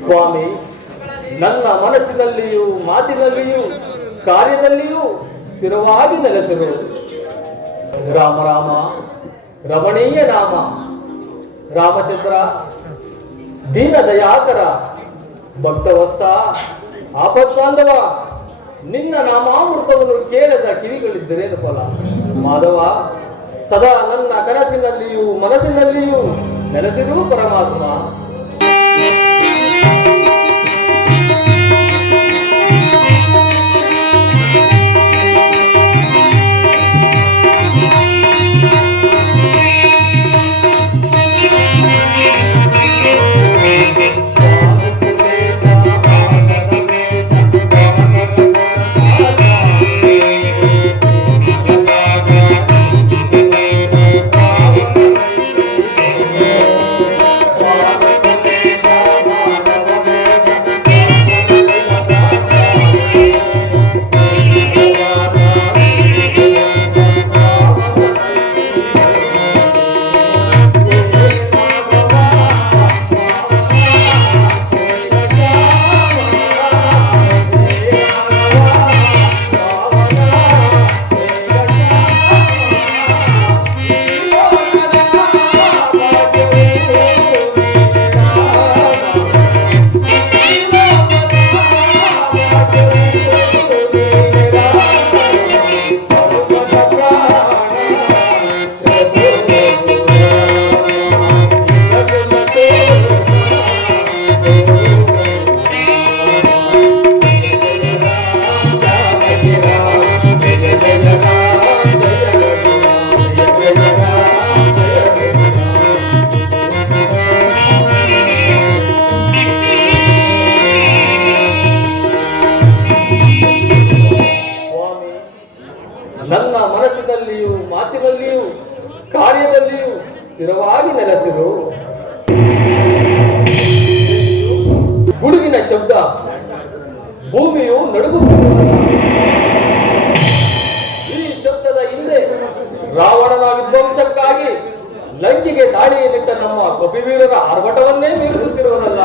ಸ್ವಾಮಿ, ನನ್ನ ಮನಸ್ಸಿನಲ್ಲಿಯೂ ಮಾತಿನಲ್ಲಿಯೂ ಕಾರ್ಯದಲ್ಲಿಯೂ ಸ್ಥಿರವಾಗಿ ನೆಲೆಸಿರು. ರಾಮ ರಾಮ ರಮಣೀಯ ನಾಮ, ರಾಮಚಂದ್ರ ದೀನ ದಯಾಕರ, ಭಕ್ತವಸ್ತ ಆಪತ್ಬಾಂಧವ, ನಿನ್ನ ನಾಮಾಮೃತವನ್ನು ಕೇಳದ ಕಿವಿಗಳಿದ್ದರೇನು ಫಲ. ಮಾಧವ, ಸದಾ ನನ್ನ ಕನಸಿನಲ್ಲಿಯೂ ಮನಸ್ಸಿನಲ್ಲಿಯೂ ನೆಲೆಸಿರು ಪರಮಾತ್ಮ. ಮನಸ್ಸಿನಲ್ಲಿಯೂ ಮಾತಿನಲ್ಲಿಯೂ ಕಾರ್ಯದಲ್ಲಿಯೂ ಸ್ಥಿರವಾಗಿ ನೆಲೆಸಿರು. ಗುಡುಗಿನ ಶಬ್ದ ಭೂಮಿಯು ನಡುಗುತ್ತಿರುವುದಿಲ್ಲ. ಈ ಶಬ್ದದ ಹಿಂದೆ ರಾವಣನ ವಿಧ್ವಂಸಕ್ಕಾಗಿ ಲಂಕೆಗೆ ದಾಳಿಯಲ್ಲಿಟ್ಟ ನಮ್ಮ ಕಪಿವೀರರ ಆರ್ಭಟವನ್ನೇ ಮೀರಿಸುತ್ತಿರುವುದಲ್ಲ.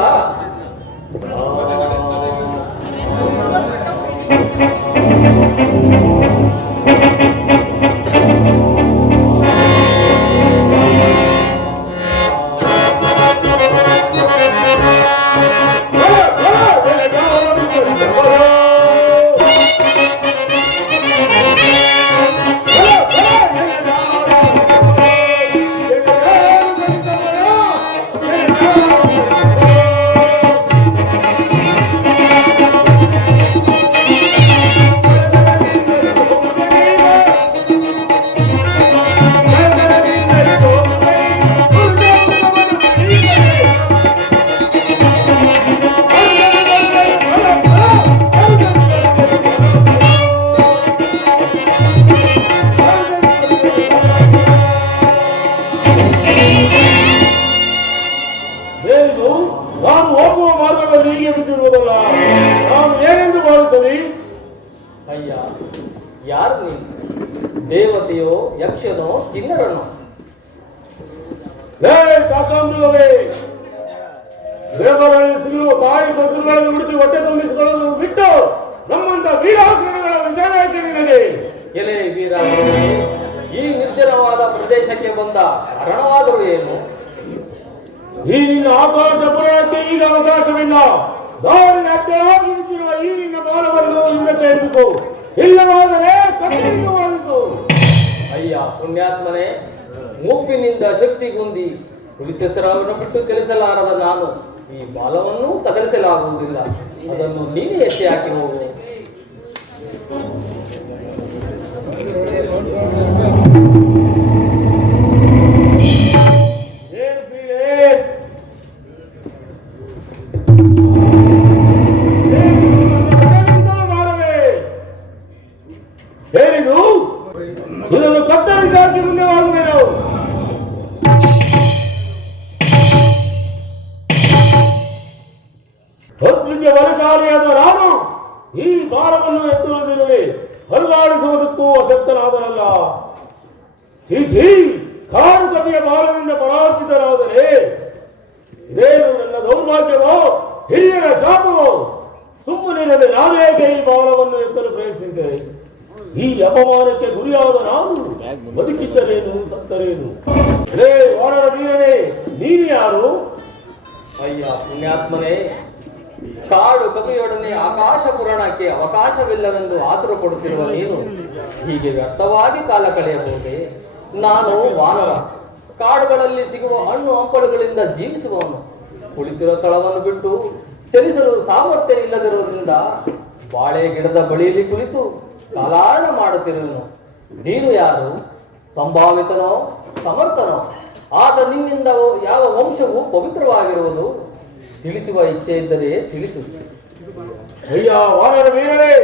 ನಾನು ಹೋಗುವ ಮಾರ್ಗದಲ್ಲಿ ಹೀಗೆ ಬಿದ್ದಿರುವುದಲ್ಲ, ನಾನು ಏನೆಂದು ಭಾವಿಸಲಿ? ಅಯ್ಯ, ಯಾರು ನೀನು? ದೇವತೆಯೋ, ಯಕ್ಷನೋ, ಕಿನ್ನರನೋ? ಲೇ ಶಾಕಾಮೃಗವೇ, ದೇವರಲ್ಲಿ ಸಿಗುವ ತಾಯಿ ಬಸರುಗಳನ್ನು ಹುಡುಕಿ ಹೊಟ್ಟೆ ತುಂಬಿಸಿಕೊಳ್ಳಲು ಬಿಟ್ಟು ನಮ್ಮಂತ ವೀರಾಗ್ರಹಗಳ ವಿಚಾರ ಯಾಕೆ ನಿನಗೆ? ಎಲೆ ವೀರಾಗ್ರಹವೇ, ಈ ನಿರ್ಜನವಾದ ಪ್ರದೇಶಕ್ಕೆ ಬಂದ ಕಾರಣವಾದರೂ ಏನು? ಈ ನಿನ್ನ ಆಕಾಶ ಪುರಾಣಕ್ಕೆ ಈಗ ಅವಕಾಶವಿಲ್ಲ. ದಾರಿನ ಅಡ್ಡಲಾಗಿ ನಿಂತಿರುವ ಈ ನಿನ್ನ ಬಾಲವನ್ನು ಹಿಂದಕ್ಕೆ ಹಿಡಿದುಕೋ, ಇಲ್ಲವಾದರೆ ಕತ್ತರಿಸುವುದು. ಅಯ್ಯ ಪುಣ್ಯಾತ್ಮನೇ, ಮುಪ್ಪಿನಿಂದ ಶಕ್ತಿಗುಂದಿ ಕುಳಿತೆಸರವನ್ನು ಬಿಟ್ಟು ಚಲಿಸಲಾರದ ನಾನು ಈ ಬಾಲವನ್ನು ಕದಲಿಸಲಾಗುವುದಿಲ್ಲ. ಅದನ್ನು ನೀನೇ ಎತ್ತಿ ಹಾಕಿ ಹೋಗು. ಇದನ್ನು ಕತ್ತರಿಸಾಕಿ ಮುಂದೆ ಹೋಗುವೆನು. ಅದ್ವಿತೀಯ ಬಲಶಾಲಿಯಾದ ನಾನು ಈ ಭಾರವನ್ನು ಎತ್ತುವುದಿರುವೆ ಹರಿದಾಡಿಸುವುದಕ್ಕೂ ಅಶಕ್ತನಾದನಲ್ಲ. ಚೀಚಿ, ಕಾಡು ಕವಿಯ ಭಾರದಿಂದ ಪರಾಜಿತರಾದರೆ ಇದೇನು ನನ್ನ ದೌರ್ಭಾಗ್ಯವೋ, ಹಿರಿಯರ ಶಾಪವೋ? ಸುಮ್ಮನಿರದೆ ನಾನು ಏಕೆ ಈ ಭಾರವನ್ನು ಎತ್ತಲು ಪ್ರಯತ್ನಿಸಿದೆ? ಈ ಅಪಮಾನಕ್ಕೆ ಗುರಿಯಾದ ನಾನು ಬದುಕಿದ್ದರೇನು ಸತ್ತರೇನು? ರೇ ವಾನರ ವೀರನೇ, ನೀನು ಯಾರು? ಅಯ್ಯ ಪುಣ್ಯಾತ್ಮನೇ, ಕಾಡು ಕವಿಯೊಡನೆ ಆಕಾಶ ಪುರಾಣಕ್ಕೆ ಅವಕಾಶವಿಲ್ಲವೆಂದು ಆತುರ ಪಡುತ್ತಿರುವ ನೀನು ಹೀಗೆ ವ್ಯರ್ಥವಾಗಿ ಕಾಲ ಕಳೆಯಬಹುದೇ? ನಾನು ವಾನರ, ಕಾಡುಗಳಲ್ಲಿ ಸಿಗುವ ಹಣ್ಣು ಹಂಪಲುಗಳಿಂದ ಜೀವಿಸುವವನು. ಕುಳಿತಿರೋ ಸ್ಥಳವನ್ನು ಬಿಟ್ಟು ಚಲಿಸಲು ಸಾಮರ್ಥ್ಯ ಇಲ್ಲದಿರುವುದರಿಂದ ಬಾಳೆ ಗಿಡದ ಬಳಿಯಲ್ಲಿ ಕುಳಿತು ಕಾಲಾರಣ ಮಾಡುತ್ತಿರುವನು. ನೀನು ಯಾರು? ಸಂಭಾವಿತನೋ ಸಮರ್ಥನೋ? ಆದ ನಿನ್ನಿಂದ ಯಾವ ವಂಶವು ಪವಿತ್ರವಾಗಿರುವುದು? ತಿಳಿಸುವ ಇಚ್ಛೆ ಇದ್ದರೆ ತಿಳಿಸು. ಅಯ್ಯ ವಾನರ ವೀರರೇ,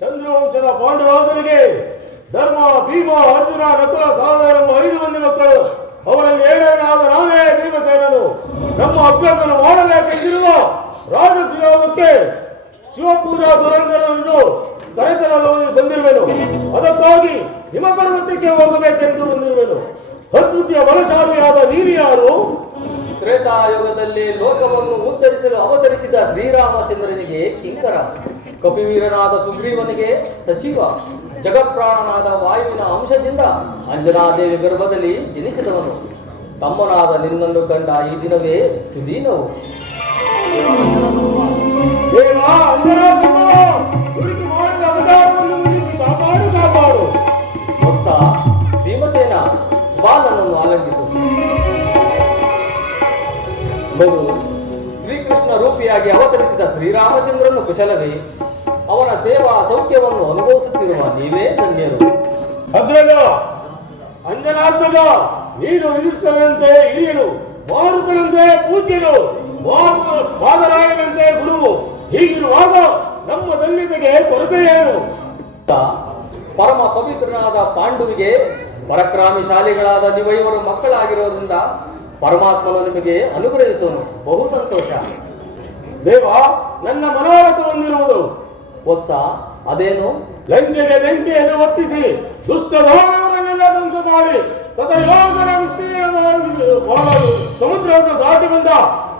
ಚಂದ್ರವಂಶದ ಪಾಂಡುರಾಜನಿಗೆ ಧರ್ಮ, ಭೀಮ, ಅರ್ಜುನ, ನಕುಲ, ಸಹದೇವ 5 ಮಂದಿ ಮಕ್ಕಳು. ಅವರಲ್ಲಿ 7ನೇನಾದ ನಾನೇ ಭೀಮಸೇನನು. ನಮ್ಮ ಅಭ್ಯರ್ಥನ ಮಾಡಬೇಕೆಂದಿರುವ ರಾಜಸುಯೋಗಕ್ಕೆ ಶಿವಪೂಜಾ ದುರಂಧರನ್ನು ಕರೆತರಲು ಬಂದಿರುವೆನು. ಅದಕ್ಕಾಗಿ ಹಿಮಪರ್ವತಕ್ಕೆ ಹೋಗಬೇಕೆಂದು ಬಂದಿರುವೆನು. ಅದ್ವಿತೀಯ ಬಲಶಾಲಿಯಾದ ನೀನು ಯಾರು? ತ್ರೇತಾಯುಗದಲ್ಲಿ ಲೋಕವನ್ನು ಉದ್ಧರಿಸಲು ಅವತರಿಸಿದ ಶ್ರೀರಾಮಚಂದ್ರನಿಗೆ ಕಿಂಕರ, ಕಪಿವೀರನಾದ ಸುಗ್ರೀವನಿಗೆ ಸಚಿವ, ಜಗತ್ಪ್ರಾಣನಾದ ವಾಯುವಿನ ಅಂಶದಿಂದ ಅಂಜನಾದೇವಿ ಗರ್ಭದಲ್ಲಿ ಜನಿಸಿದವನು. ತಮ್ಮನಾದ ನಿನ್ನನ್ನು ಕಂಡ ಈ ದಿನವೇ ಸುದೀನವು. ಭಕ್ತ ಭೀಮಸೇನ, ಬಾ ನನ್ನನ್ನು ಆಲಂಗಿಸು. ಮಗು, ಶ್ರೀಕೃಷ್ಣ ರೂಪಿಯಾಗಿ ಅವತರಿಸಿದ ಶ್ರೀರಾಮಚಂದ್ರನು ಕುಶಲವೇ? ಅವನ ಸೇವಾ ಸೌಖ್ಯವನ್ನು ಅನುಭವಿಸುತ್ತಿರುವ ನೀವೇ ಧನ್ಯರು. ಅಗ್ರಜ, ಅಂಜನಾತ್ಮಜ, ನೀನು ವಿಧಿಸ್ತನಂತೆ ಹಿರಿಯನು, ಮಾರುತನಂತೆ ಪೂಜ್ಯನು, ವಾದರಾಯನಂತೆ ಗುರುವು. ಹೀಗಿರುವಾಗ ನಮ್ಮ ಧನ್ಯತೆಗೆ ಕೊರತೆ ಏನು? ಪರಮ ಪವಿತ್ರನಾದ ಪಾಂಡುವಿಗೆ ಪರಾಕ್ರಮಿಶಾಲಿಗಳಾದ ನೀವೈವರು ಮಕ್ಕಳಾಗಿರೋದ್ರಿಂದ ಪರಮಾತ್ಮನು ನಿಮಗೆ ಅನುಗ್ರಹಿಸುವನು. ಬಹು ಸಂತೋಷ. ದೇವ, ನನ್ನ ಮನೋರಥ ಹೊಂದಿರುವುದು. ವತ್ಸ, ಅದೇನು? ಲಂಕೆಗೆ ಬೆಂಕಿಯನ್ನು ಒತ್ತಿಸಿ ದುಷ್ಟ ದಾನವರನ್ನೆಲ್ಲ ಧ್ವಂಸ ಮಾಡಿ ಸದಯೋಗನ ವಿಸ್ತೀರ್ಣವಾಗಿ ಸಮುದ್ರವನ್ನು ದಾಟಿ ಬಂದ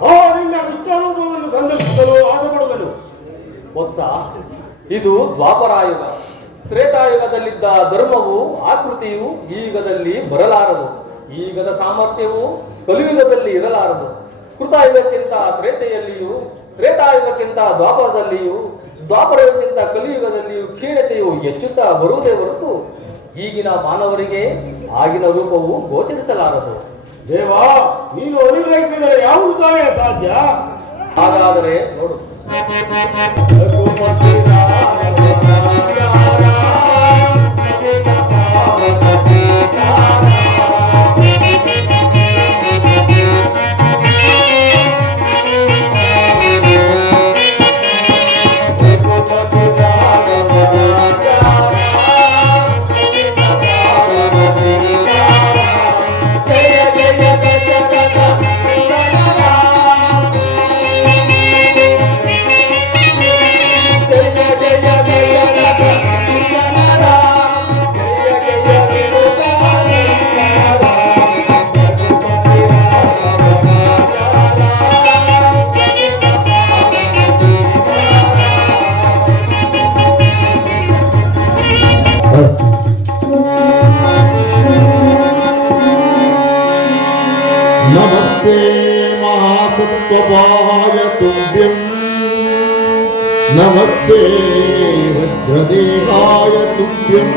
ಆ ನಿನ್ನ ವಿಶ್ವರೂಪವನ್ನು ಸಂದರ್ಶಿಸಲು ಆಸೆಪಡುವನು. ವತ್ಸ, ಇದು ದ್ವಾಪರಾಯುಗ. ತ್ರೇತಾಯುಗದಲ್ಲಿದ್ದ ಧರ್ಮವು ಆಕೃತಿಯು ಈ ಯುಗದಲ್ಲಿ ಬರಲಾರದು. ಈ ಯುಗದ ಸಾಮರ್ಥ್ಯವು ಕಲಿಯುಗದಲ್ಲಿ ಇರಲಾರದು. ಕೃತಾಯುಗಕ್ಕಿಂತ ತ್ರೇತೆಯಲ್ಲಿಯೂ, ತ್ರೇತಾಯುಗಕ್ಕಿಂತ ದ್ವಾಪರದಲ್ಲಿಯೂ, ದ್ವಾಪರಕ್ಕಿಂತ ಕಲಿಯುಗದಲ್ಲಿಯೂ ಕ್ಷೀಣತೆಯು ಹೆಚ್ಚುತ್ತಾ ಬರುವುದೇ ಹೊರತು ಈಗಿನ ಮಾನವರಿಗೆ ಆಗಿನ ರೂಪವು ಗೋಚರಿಸಲಾರದು. ದೇವ, ನೀನು ಅನುಗ್ರಹಿಸಿದರೆ ಯಾವುದು ತಾನೇ ಸಾಧ್ಯ? ಹಾಗಾದರೆ ನೋಡು. नमस्ते महासत्त्वपाय तुभ्यं नमस्ते वज्रदेहाय तुभ्यं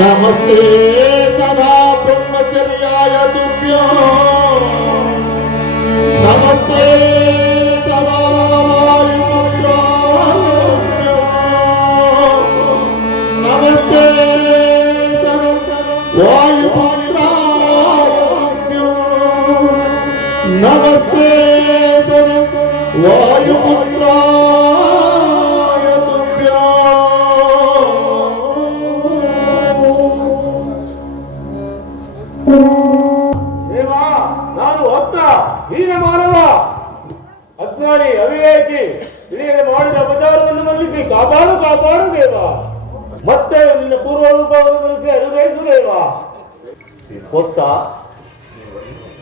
नमस्ते सदा ब्रह्मचर्याय तुभ्यं नमस्ते सदा वायुपुत्राय तुभ्यं नमस्ते सदा वायुपुत्राय नमस्ते वायुपुत्राय ದೇವ, ನಾನು ಭಕ್ತ ಹೀನ ಮಾನವ, ಅಜ್ಞಾನಿ ಅವಿವೇಕಿ, ತಿಳಿಯದೆ ಮಾಡಿದ ಅಪಚಾರವನ್ನು ಮನ್ನಿಸಿ ಕಾಪಾಡು ಕಾಪಾಡು ದೇವ. ಮತ್ತೆ ನಿನ್ನ ಪೂರ್ವ ರೂಪವನ್ನು ಧರಿಸಿ ಅನುಗ್ರಹಿಸು ದೇವ. ವತ್ಸ,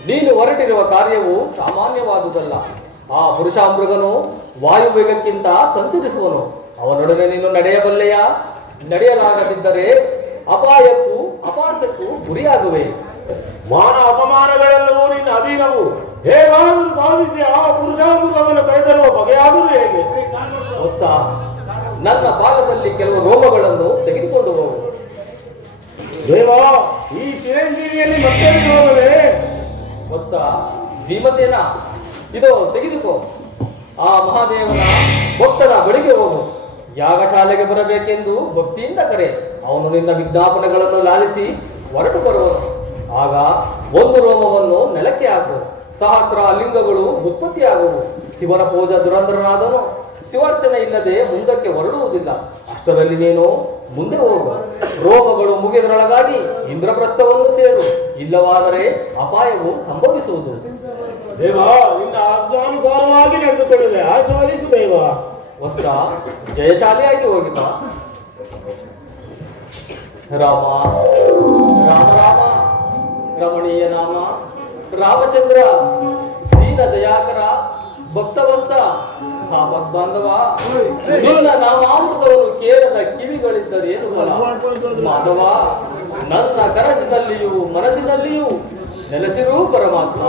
ನೀನು ಹೊರಟಿರುವ ಕಾರ್ಯವು ಸಾಮಾನ್ಯವಾದುದಲ್ಲ. ಆ ಪುರುಷಾಮೃಗನು ವಾಯುವೇಗಕ್ಕಿಂತ ಸಂಚರಿಸುವನು. ಅವನೊಡನೆ ನೀನು ನಡೆಯಬಲ್ಲೆಯ? ನಡೆಯಲಾಗದಿದ್ದರೆ ಅಪಾಯಕ್ಕೂ ಅಪಾಸಕ್ಕೂ ಗುರಿಯಾಗುವೆ. ಮಾನ ಅಪಮಾನಗಳೆಲ್ಲವೂ ನಿನ್ನ ಅಧೀನವು. ಹೇಗಾದರೂ ಸಾಧಿಸಿ ಆ ಪುರುಷಾಮೃಗವನ್ನು ಕೈತರುವ ಬಗೆಯಾದರೂ ಹೇಗೆ? ವತ್ಸ, ನನ್ನ ಭಾಗದಲ್ಲಿ ಕೆಲವು ರೋಮಗಳನ್ನು ತೆಗೆದುಕೊಂಡು ಹೋಗು. ದೇವ, ಈ ಚಿರಂಜೀವಿಯಲ್ಲಿ ಮತ್ತೆ ಹೋಗಲೇ? ವತ್ಸ, ಭೀಮಸೇನ, ಇದು ತೆಗೆದುಕೋ. ಆ ಮಹಾದೇವನ ಭಕ್ತನ ಬಳಿಗೆ ಹೋಗು. ಯಾಗಶಾಲೆಗೆ ಬರಬೇಕೆಂದು ಭಕ್ತಿಯಿಂದ ಕರೆ. ಅವನು ನಿನ್ನ ವಿಜ್ಞಾಪನೆಗಳನ್ನು ಲಾಲಿಸಿ ಹೊರಟು ಬರುವನು. ಆಗ ಒಂದು ರೋಮವನ್ನು ನೆಲಕ್ಕೆ ಹಾಕು. ಸಹಸ್ರ ಲಿಂಗಗಳು ಉತ್ಪತ್ತಿಯಾಗುವು. ಶಿವನ ಪೂಜಾ ದುರಂಧರನಾದನು ಶಿವಾರ್ಚನೆ ಇಲ್ಲದೆ ಮುಂದಕ್ಕೆ ಹೊರಡುವುದಿಲ್ಲ. ಅಷ್ಟರಲ್ಲಿ ನೀನು ಮುಂದೆ ಹೋಗು. ರೋಮಗಳು ಮುಗಿದರೊಳಗಾಗಿ ಇಂದ್ರಪ್ರಸ್ಥವನ್ನು ಸೇರು. ಇಲ್ಲವಾದರೆ ಅಪಾಯವು ಸಂಭವಿಸುವುದು. ದೇವ, ನಿನ್ನ ಆಜ್ಞಾನುಸಾರವಾಗಿ ನಡೆದುಕೊಳ್ಳುವೆ. ಆಶೀರ್ವದಿಸು ದೇವ. ವಸ್ತ್ರ ಜಯಶಾಲಿಯಾಗಿ ಹೋಗಿದ್ದ. ರಾಮ ರಾಮ ರಾಮ ರಮಣೀಯ ನಾಮ ರಾಮಚಂದ್ರ, ದೀನ ದಯಾಕರ, ಭಕ್ತವಸ್ತ, ಬಾಂಧವ, ನಿನ್ನ ನಾಮಾಮೃತವನ್ನು ಕೇಳದ ಕಿವಿಗಳಿದ್ದರೇನು ಫಲ? ಮಾಧವ, ನನ್ನ ಕನಸಿನಲ್ಲಿಯೂ ಮನಸ್ಸಿನಲ್ಲಿಯೂ ನೆಲೆಸಿರೂ ಪರಮಾತ್ಮ.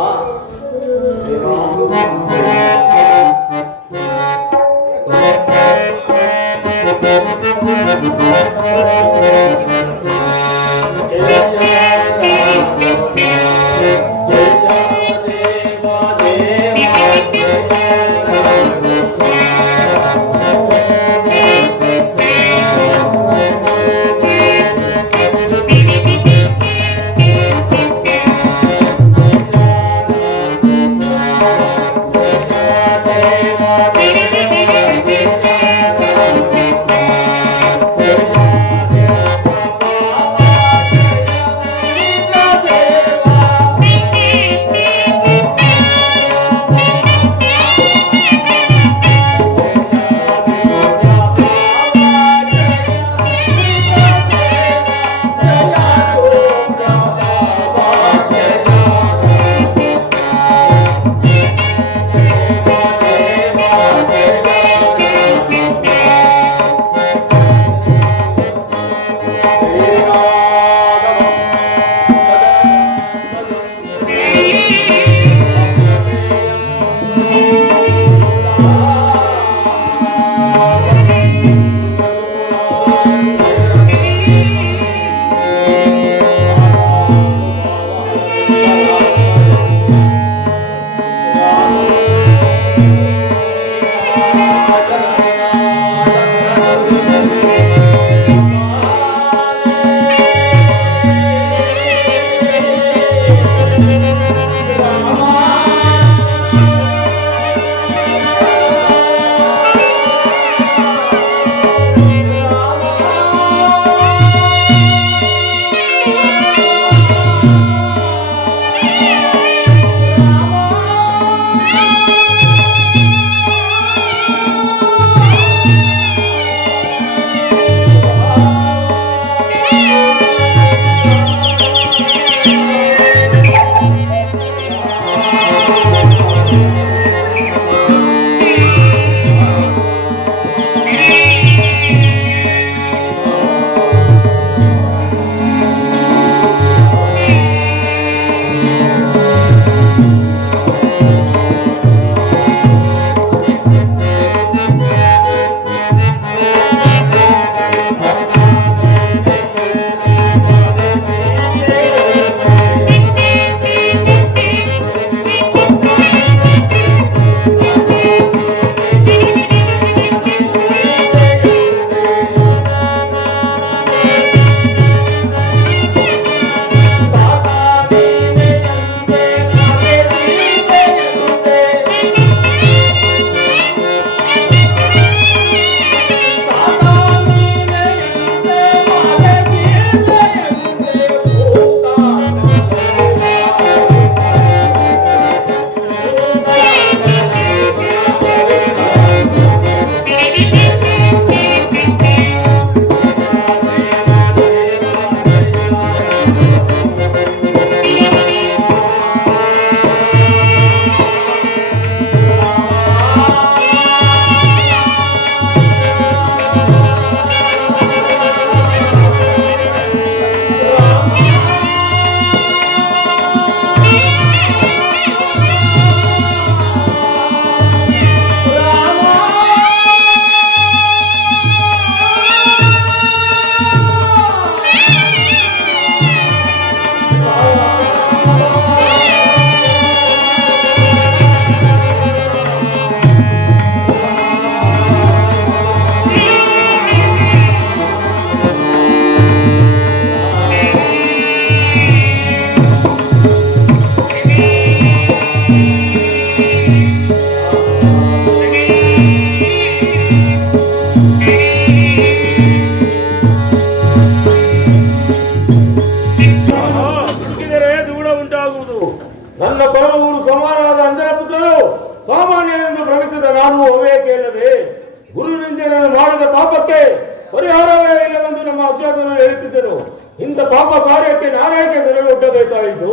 ತಮ್ಮ ಅಜ್ಞಾತನ ಹೇಳುತ್ತಿದ್ದನು. ಇಂಥ ಪಾಪ ಕಾರ್ಯಕ್ಕೆ ನಾನೇಕೆ ಸೆರೆ ಒಡ್ಡಬೇಕಾಯಿತು?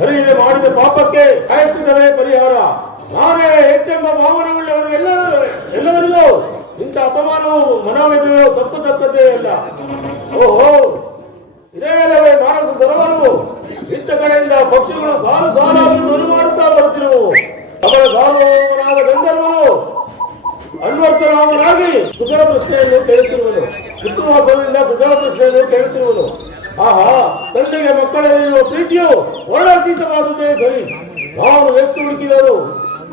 ಹರಿಯದೆ ಮಾಡಿದ ಪಾಪಕ್ಕೆ ಕಾಯಿಸಿದರೆ ಪರಿಹಾರ. ನಾನೇ ಹೆಚ್ಚೆಂಬ ಭಾವನೆಯುಳ್ಳವರು ಎಲ್ಲವರಿಗೂ ಇಂಥ ಅಪಮಾನವು ಮನೋವೇದನೆಯೋ ತಪ್ಪದೇ ಅಲ್ಲ. ಓಹೋ, ಇದೇ ಅಲ್ಲವೇ ಮಾನಸ ಸರೋವರವು. ಇತ್ತ ಕಡೆಯಿಂದ ಪಕ್ಷಿಗಳು ಸಾಲು ಸಾಲಾಗಿ ಧ್ವನಿ ಮಾಡುತ್ತಾ ಬರುತ್ತಿರುವು. ಅವರ ಸಾರ್ವಭೌಮನಾದ ಗಂಧರ್ವನು ಅನ್ವರ್ಥರಾಮನಾಗಿ ಕುಶಲ ಪ್ರಶ್ನೆಯನ್ನು ಕೇಳುತ್ತಿರುವನು. ಕುಟುಂಬದಿಂದ ಕುಶಲ ಪ್ರಶ್ನೆಯನ್ನು ಕೇಳುತ್ತಿರುವನು. ಆಹಾ, ತಂದೆಗೆ ಮಕ್ಕಳಲ್ಲಿರುವ ಪ್ರೀತಿಯು ವರ್ಣಾತೀತವಾದುದೇ ಸರಿ. ನಾವು ಎಷ್ಟು ಹುಡುಕಿದರು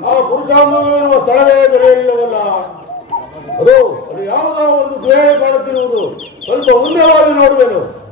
ಆ ಪುರುಷಾಂಗವಿರುವ ಸ್ಥಳವೇ ದೊರೆಯಲಿಲ್ಲವಲ್ಲ. ಅದು ಯಾವುದೋ ಒಂದು ದ್ವೇಷ ಕಾಣುತ್ತಿರುವುದು. ಸ್ವಲ್ಪ ಮುಂದೆವಾಗಿ ನೋಡುವೆನು.